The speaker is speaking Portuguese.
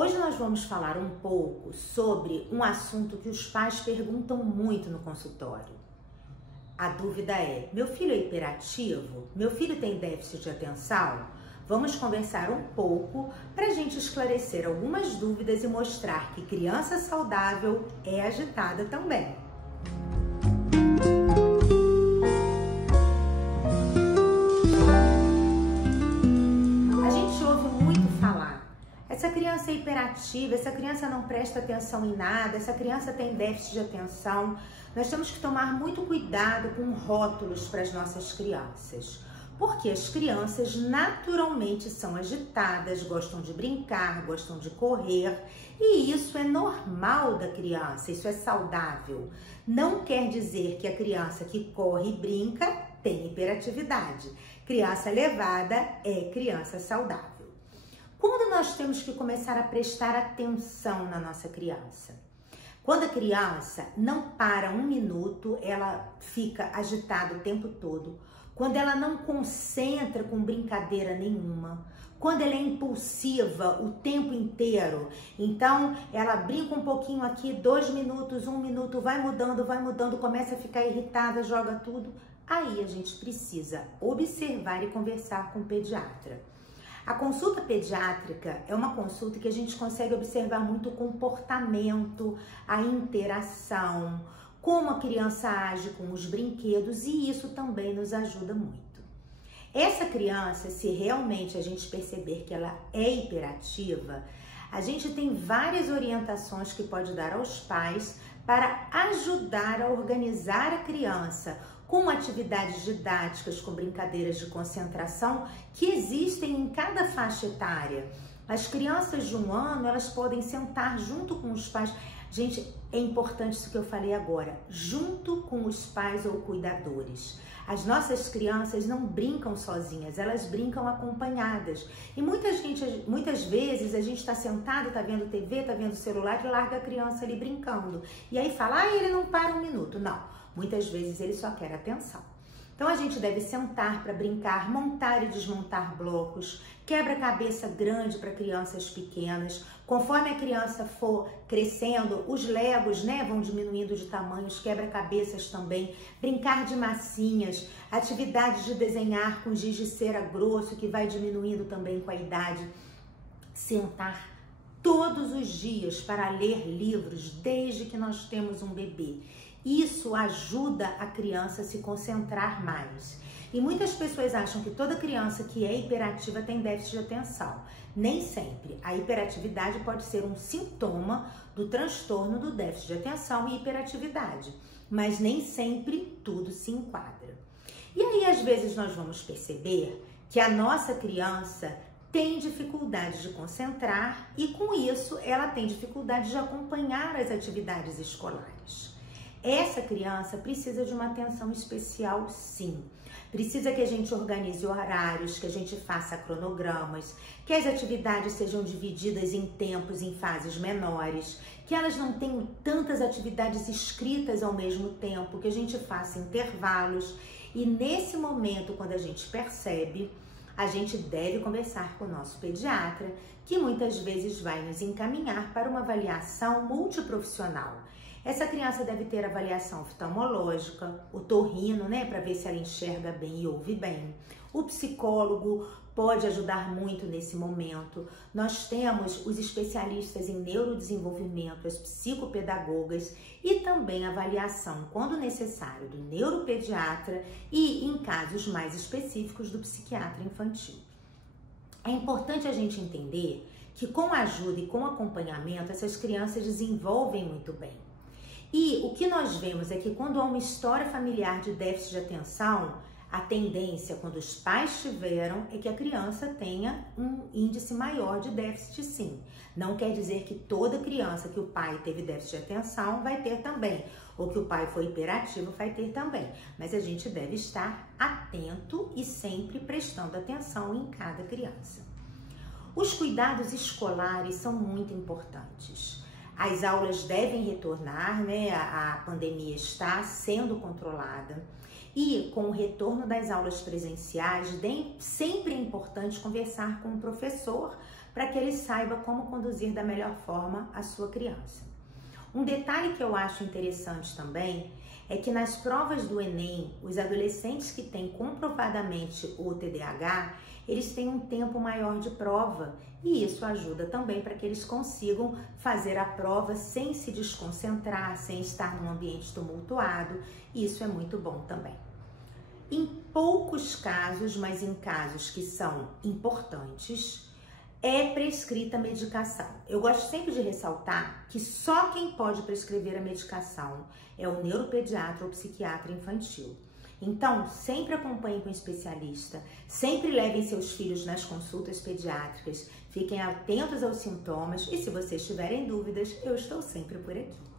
Hoje nós vamos falar um pouco sobre um assunto que os pais perguntam muito no consultório. A dúvida é: meu filho é hiperativo? Meu filho tem déficit de atenção? Vamos conversar um pouco para a gente esclarecer algumas dúvidas e mostrar que criança saudável é agitada também. A gente ouve muito falar: essa criança é hiperativa, essa criança não presta atenção em nada, essa criança tem déficit de atenção. Nós temos que tomar muito cuidado com rótulos para as nossas crianças, porque as crianças naturalmente são agitadas, gostam de brincar, gostam de correr, e isso é normal da criança, isso é saudável. Não quer dizer que a criança que corre e brinca tem hiperatividade. Criança levada é criança saudável. Quando nós temos que começar a prestar atenção na nossa criança? Quando a criança não para um minuto, ela fica agitada o tempo todo. Quando ela não concentra com brincadeira nenhuma. Quando ela é impulsiva o tempo inteiro. Então, ela brinca um pouquinho aqui, 2 minutos, 1 minuto, vai mudando, começa a ficar irritada, joga tudo. Aí a gente precisa observar e conversar com o pediatra. A consulta pediátrica é uma consulta que a gente consegue observar muito o comportamento, a interação, como a criança age com os brinquedos, e isso também nos ajuda muito. Essa criança, se realmente a gente perceber que ela é hiperativa, a gente tem várias orientações que pode dar aos pais para ajudar a organizar a criança com atividades didáticas, com brincadeiras de concentração que existem em cada faixa etária. As crianças de 1 ano, elas podem sentar junto com os pais. Gente, é importante isso que eu falei agora, junto com os pais ou cuidadores. As nossas crianças não brincam sozinhas, elas brincam acompanhadas. E muitas vezes a gente está sentado, está vendo TV, está vendo celular e larga a criança ali brincando. E aí fala, ele não para 1 minuto. Não. Muitas vezes ele só quer atenção. Então a gente deve sentar para brincar, montar e desmontar blocos, quebra-cabeça grande para crianças pequenas. Conforme a criança for crescendo, os legos, vão diminuindo de tamanho, os quebra-cabeças também. Brincar de massinhas, atividades de desenhar com giz de cera grosso, que vai diminuindo também com a idade. Sentar todos os dias para ler livros desde que nós temos um bebê. Isso ajuda a criança a se concentrar mais. E muitas pessoas acham que toda criança que é hiperativa tem déficit de atenção. Nem sempre. A hiperatividade pode ser um sintoma do transtorno do déficit de atenção e hiperatividade, mas nem sempre tudo se enquadra. E aí, às vezes, nós vamos perceber que a nossa criança tem dificuldade de concentrar e, com isso, ela tem dificuldade de acompanhar as atividades escolares. Essa criança precisa de uma atenção especial, sim. Precisa que a gente organize horários, que a gente faça cronogramas, que as atividades sejam divididas em tempos, em fases menores, que elas não tenham tantas atividades escritas ao mesmo tempo, que a gente faça intervalos. E nesse momento, quando a gente percebe, a gente deve conversar com o nosso pediatra, que muitas vezes vai nos encaminhar para uma avaliação multiprofissional. Essa criança deve ter avaliação oftalmológica, o otorrino, para ver se ela enxerga bem e ouve bem. O psicólogo pode ajudar muito nesse momento. Nós temos os especialistas em neurodesenvolvimento, as psicopedagogas e também avaliação, quando necessário, do neuropediatra e, em casos mais específicos, do psiquiatra infantil. É importante a gente entender que com ajuda e com acompanhamento, essas crianças desenvolvem muito bem. E o que nós vemos é que quando há uma história familiar de déficit de atenção, a tendência, quando os pais tiveram, é que a criança tenha um índice maior de déficit, sim. Não quer dizer que toda criança que o pai teve déficit de atenção vai ter também, ou que o pai foi hiperativo vai ter também. Mas a gente deve estar atento e sempre prestando atenção em cada criança. Os cuidados escolares são muito importantes. As aulas devem retornar, a pandemia está sendo controlada. E com o retorno das aulas presenciais, sempre é importante conversar com o professor para que ele saiba como conduzir da melhor forma a sua criança. Um detalhe que eu acho interessante também é que nas provas do Enem, os adolescentes que têm comprovadamente o TDAH, eles têm um tempo maior de prova e isso ajuda também para que eles consigam fazer a prova sem se desconcentrar, sem estar num ambiente tumultuado, e isso é muito bom também. Em poucos casos, mas em casos que são importantes, é prescrita a medicação. Eu gosto sempre de ressaltar que só quem pode prescrever a medicação é o neuropediatra ou psiquiatra infantil. Então, sempre acompanhem com o especialista, sempre levem seus filhos nas consultas pediátricas, fiquem atentos aos sintomas e se vocês tiverem dúvidas, eu estou sempre por aqui.